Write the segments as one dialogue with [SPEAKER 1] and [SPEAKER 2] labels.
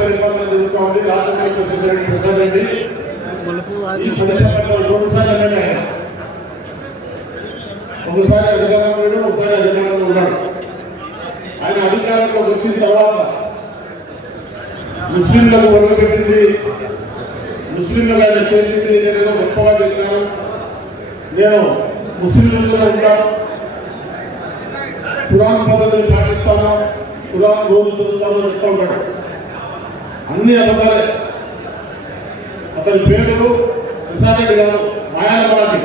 [SPEAKER 1] పరిపాలన జరుగుతూ ఉంది? రాజకీయ ప్రసిద్ధ ప్రసాద్ రెడ్డి. ఈ
[SPEAKER 2] అది
[SPEAKER 1] రెండు సార్లు అన్నాడు ఆయన. ఒకసారి అధికారంలో ఉన్నాడు ఒకసారి అధికారంలో ఉన్నాడు. ఆయన అధికారంలోకి వచ్చిన తర్వాత ముస్లింలకు ఒరగ పెట్టింది. ముస్లింలకు ఆయన చేసింది నేను ఏదో గొప్పగా చేసినాను నేను ముస్లింలతో ఉంటాను పురాణ పద్ధతిని పాటిస్తాను? పురాణ రోజు చదువుతామని చెప్తా ఉంటాడు అన్ని అబద్ధాలే. అతని పేరు ప్రసాద్ రెడ్డి కాదు మాయాల మరాఠీ.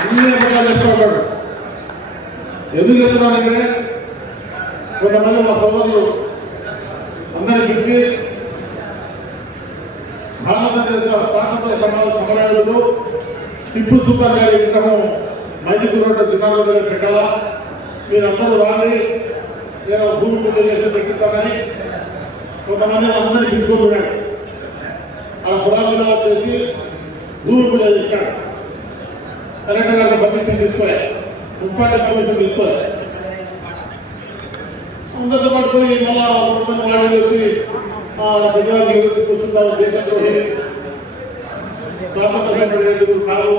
[SPEAKER 1] అన్ని అబద్ధాలు చెప్తా ఉంటాడు ఎందుకు చెప్తున్నానంటే కొంతమంది మా సోదరులు అందరిని పిలిచి భారతదేశ స్వాతంత్ర సమాజ సమరయోధులు టిప్పు సుల్తాన్ గారి విగ్రహం మైదుకు రోడ్డు జిల్లాలో దగ్గర పెట్టాలా? మీరందరూ రాండి. నేను భూమి పూజ చేసి పెట్టిస్తానని కొంతమంది అందరినీ పిలుచుకుంటున్నాడు అలా పురాతన చేసి భూమి పూజ చేసినాడు కలెక్టర్ గారు పర్మిషన్ తీసుకోలే. మున్సిపాలిటీ పర్మిషన్ తీసుకోలే. అందరితో పాటు పోయి మళ్ళా కొంతమంది వాళ్ళు వచ్చి పెద్దవాళ్ళకి కూర్చుంటారు దేశద్రోహి స్వాతంత్ర కాదు.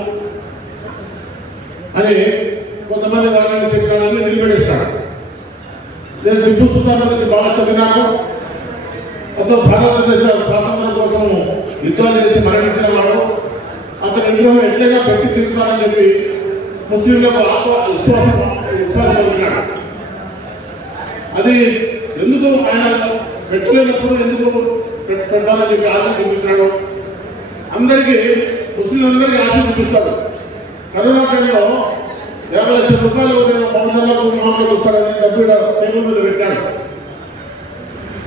[SPEAKER 1] అని కొంతమంది వాళ్ళని చెప్పినారని నిలబెడేస్తాడు నేను టిప్పు సుల్తాన్ గురించి బాగా చదివినాను అతను భారతదేశ స్వాతంత్రం కోసం యుద్ధాలు చేసి మరణించిన వాడు అతని ఇంట్లో ఎట్లగా పెట్టి తిరుగుతానని చెప్పి ముస్లింలకు ఆత్మ విశ్వాసం విశ్వాసం ఉన్నాడు అది ఎందుకు ఆయన పెట్టలేనప్పుడు ఎందుకు పెట్టాలని చెప్పి ఆశ చూపించాడు? అందరికీ ముస్లింలందరికీ ఆశ చూపిస్తాడు. కరోనా టైంలో యాభై లక్షల రూపాయలు నేను సంవత్సరాలకు మామూలు వస్తాడని డబ్బు ఈడ టేబుల్ మీద పెట్టాడు.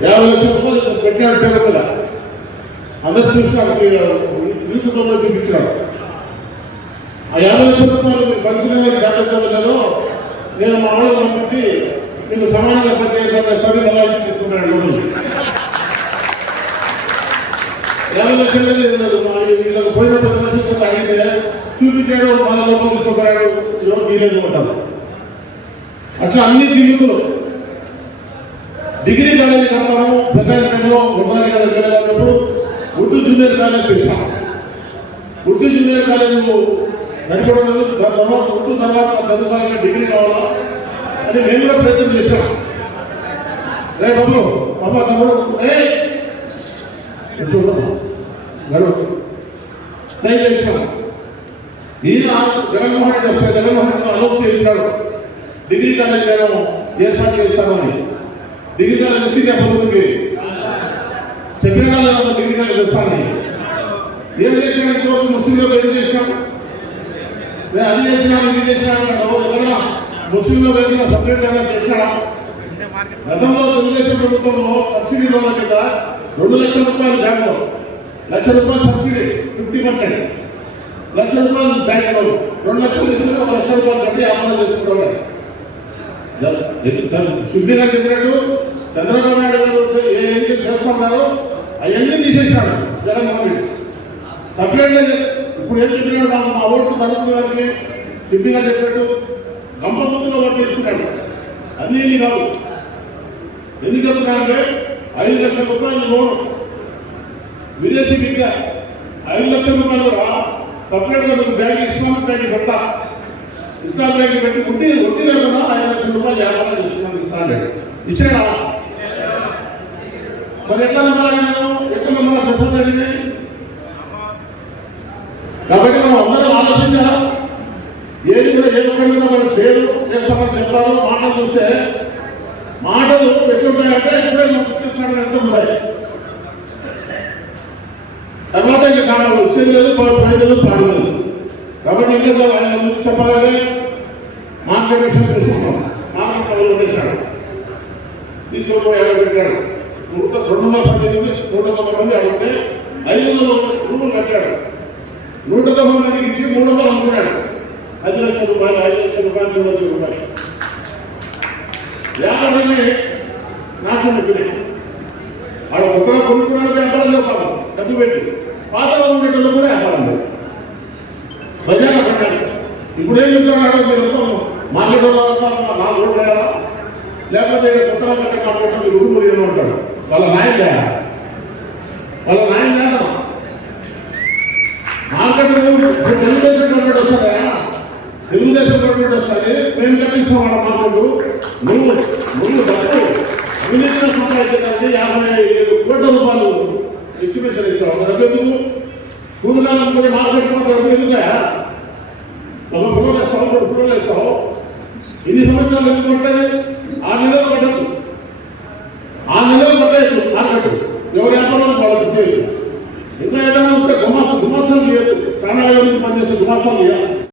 [SPEAKER 1] యాభై లక్షల రూపాయలు పెట్టాడు టేబుల్ మీద. అందరు చూసినాడు యూట్యూబ్లో చూపించాడు ఆ యాభై లక్షల రూపాయలు మీరు పంచుకునే జాగ్రత్తలో నేను మా వాళ్ళు పంపించి మీకు సమానంగా పనిచేయాలంటే సరే ఎలా తీసుకున్నాడు యాభై లక్షలు లేదు చూపించాడు మన లోపల తీసుకున్నాడు వీలేదు ఉంటాం అట్లా అన్ని తిరుగుతులు డిగ్రీ కాలేజీ కడతాము ప్రధానంలో ఉమ్మడి కాలేజీ వెళ్ళినప్పుడు గుడ్డు జూనియర్ కాలేజ్ తెచ్చాం గుడ్డు జూనియర్ కాలేజీలో సరిపడం లేదు తర్వాత ఉర్దూ తర్వాత చదువుకోవాలంటే డిగ్రీ కావాలా? అని మేము కూడా ప్రయత్నం చేశాం. రే బాబు అమ్మ తమ్ముడు రే చూడమ్మా గర్వం ట్రై చేసినాం ఈయన జగన్మోహన్ రెడ్డి వస్తే జగన్మోహన్ రెడ్డి అనౌన్స్ చేసినాడు డిగ్రీ కాలేజ్ నేను ఏర్పాటు చేస్తామని. డిగ్రీ కాలేజ్ వచ్చింది చెప్పబోతుంది చెప్పిన కాలేజ్ డిగ్రీ కాలేజ్ వస్తానని ఏం చేసినాడు ఇంతవరకు ముస్లింలో ఏం చేసినాడు నేను అది చేసినాను ఇది చేసినాడు అంటాడు ఎవరైనా ముస్లింలో ఏదైనా సపరేట్ ఏదైనా చేసినాడా? గతంలో తెలుగుదేశం ప్రభుత్వంలో సబ్సిడీ లోన్ల కింద. రెండు లక్షల రూపాయలు బ్యాంకులో లక్ష రూపాయలు సబ్సిడీ ఫిఫ్టీ పర్సెంట్. లక్ష రూపాయలు బ్యాంక్ లోన్. రెండు లక్షలు తీసుకుంటే ఒక లక్ష రూపాయలు కట్టి ఆమోదం చేసుకుంటున్నాడు సుబ్బీరా చెప్పినట్టు చంద్రబాబు నాయుడు గారు ఏ ఏం చేస్తున్నారో అవన్నీ తీసేసినాడు జగన్మోహన్ రెడ్డి సపరేట్గా ఇప్పుడు ఏం చెప్పినాడు మా ఓట్లు తగ్గుతుందని శుద్ధిగా చెప్పినట్టు గంపగుత్తుగా ఓటు తెచ్చుకున్నాడు అన్నీ కావు. ఎందుకు చెప్తున్నాడంటే ఐదు లక్షల రూపాయలు లోను. విదేశీ విద్య ఐదు లక్షల రూపాయలు కూడా సపరేట్గా మీకు బ్యాంక్ ఇస్లామిక్ బ్యాంక్ పెడతా ఇస్లాం బ్యాంక్ పెట్టి వడ్డీ వడ్డీ లేకుండా ఐదు లక్షల రూపాయలు వ్యాపారం చేసుకున్నాను ఇస్తాను ఇచ్చాడా మరి ఎట్లా నమ్మాలి నేను? ఎట్లా నమ్మాలి ప్రసాద్ రెడ్డిని? కాబట్టి మనం అందరం ఆలోచించాలా? ఏది కూడా ఏ ఒక్కటి కూడా మనం చేయరు చేస్తామని చెప్తారు మాటలు చూస్తే మాటలు ఎట్లుంటాయంటే ఇప్పుడే మనం చూస్తున్నాడు అంటుంటాయి తర్వాత కాలం వచ్చేది లేదు పో- పోయేది కాబట్టి ఇంకా ఆయన ముందుకు చెప్పాలంటే మార్కెట్ విషయం చూసుకుంటాం. మార్కెట్ పనులు ఉండేశాడు తీసుకుపోయి ఎవరు పెట్టాడు? నూట రెండు వందల పద్దెనిమిది నూట తొంభై మంది అడిగితే ఐదు వందల రూపాయలు కట్టాడు. నూట తొంభై మందికి ఇచ్చి మూడు వందలు అనుకున్నాడు ఐదు లక్షల రూపాయలు ఐదు లక్షల రూపాయలు మూడు లక్షల రూపాయలు. వ్యాపారాన్ని నాశనం పెట్టినాడు వాడు కొత్తగా కొనుక్కున్నాడు వ్యాపారంలో కాదు. డబ్బు పెట్టి పాత ఉండేటప్పుడు కూడా వ్యాపారం లేదు బజార్లో పడ్డాడు ఇప్పుడు ఏం చెప్తున్నాడో మీరంతా మార్కెట్ వాళ్ళంతా నాలుగు ఓట్లు వేయాలా లేకపోతే ఈడ కొత్తగా కట్టే కాకుండా ఉడుమురిలో ఉంటాడు. వాళ్ళ న్యాయం చేయాలి? వాళ్ళ న్యాయం నాయన మార్కెట్ తెలుగుదేశం గవర్నమెంట్ వస్తుందా తెలుగుదేశం గవర్నమెంట్ వస్తుంది. మేము కట్టిస్తాం వాళ్ళ మార్కెట్. నువ్వు నువ్వు డబ్బు యూనిట్గా సంపాదించేదానికి యాభై ఏడు కోట్ల రూపాయలు డిస్ట్రిబ్యూషన్ ఇస్తావు. ఎందుకు కూరగాయలు అనుకుని మార్కెట్ మాత్రం ఎందుకు ఒక పుల్లలు వేస్తావు ఒక పుల్లలు వేస్తావు. ఇన్ని సంవత్సరాలు ఎందుకు ఉంటుంది